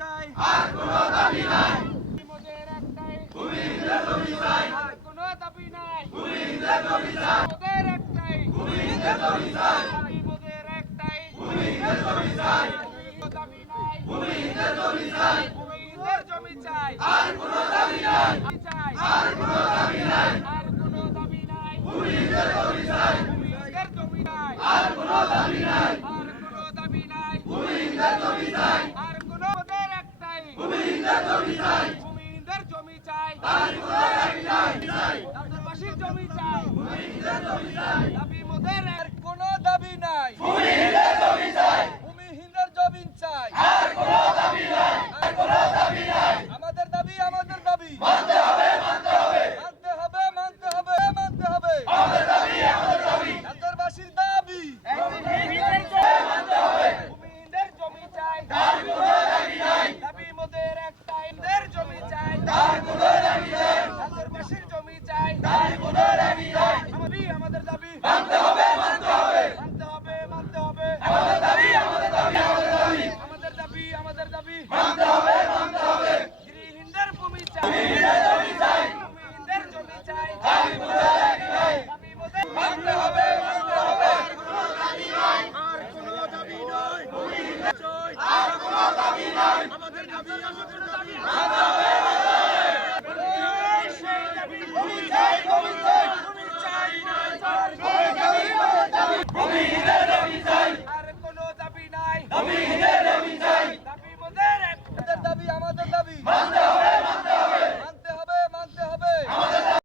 চাই, আর কোনো দাবি নাই। মোদের একটাই ভূমিহীনদের জমি চাই, আর কোনো দাবি নাই, ভূমিহীনদের জমি চাই, মোদের একটাই ভূমিহীনদের জমি চাই, দাবি, মোদের একটাই ভূমিহীনদের জমি চাই, দাবি নাই, ভূমিহীনদের জমি চাই, ভূমিহীনদের জমি চাই, আর কোনো দাবি নাই, চাই, আর কোনো দাবি নাই, আর কোনো দাবি নাই, ভূমিহীনদের জমি চাই, ভূমিহীনদের জমি নাই, আর কোনো দাবি নাই, আর কোনো দাবি নাই, ভূমিহীনদের জমি চাই, আর কোনো মোদের একটাই ভূমিহীনদের জমি চাই, ভূমিহীনদের জমি চাই, আর কোনো দাবি নাই, রাজ্যবাসীর জমি চাই, ভূমিহীনদের জমি চাই, দাবি মোদের আর কোনো দাবি নাই, ভূমিহীনদের জমি চাই, ভূমিহীনদের জমি চাই, আর কোনো দাবি নাই, আর কোনো দাবি নাই, আমাদের দাবি, আমাদের দাবি মানতে হবে, মানতে হবে, মানতে হবে, মানতে হবে, মানতে হবে, আমাদের দাবি, আমাদের দাবি, রাজ্যবাসীর দাবি, মানতে হবে, ভূমিহীনদের জমি চাই, আর কোনো দাবি নাই, দাবি মোদের একটাই, দের জমি চাই, আর কোনো দাবি নাই, রাজ্যবাসীর জমি চাই, আর কোনো দাবি নাই, আমাদের দাবি, মানতে হবে, মানতে হবে, মানতে হবে, মানতে হবে, আমাদের দাবি, আমাদের দাবি, আমাদের দাবি, আমাদের দাবি, আমাদের দাবি, মানতে হবে, মানতে হবে, গৃহহীনদের ভূমি চাই, ভূমিহীনদের জমি চাই, ভূমিহীনদের জমি চাই, আর কোনো দাবি নাই, দাবি মোদের মানতে হবে, মানতে হবে, আর কোনো দাবি নয়, আর কোনো দাবি নাই,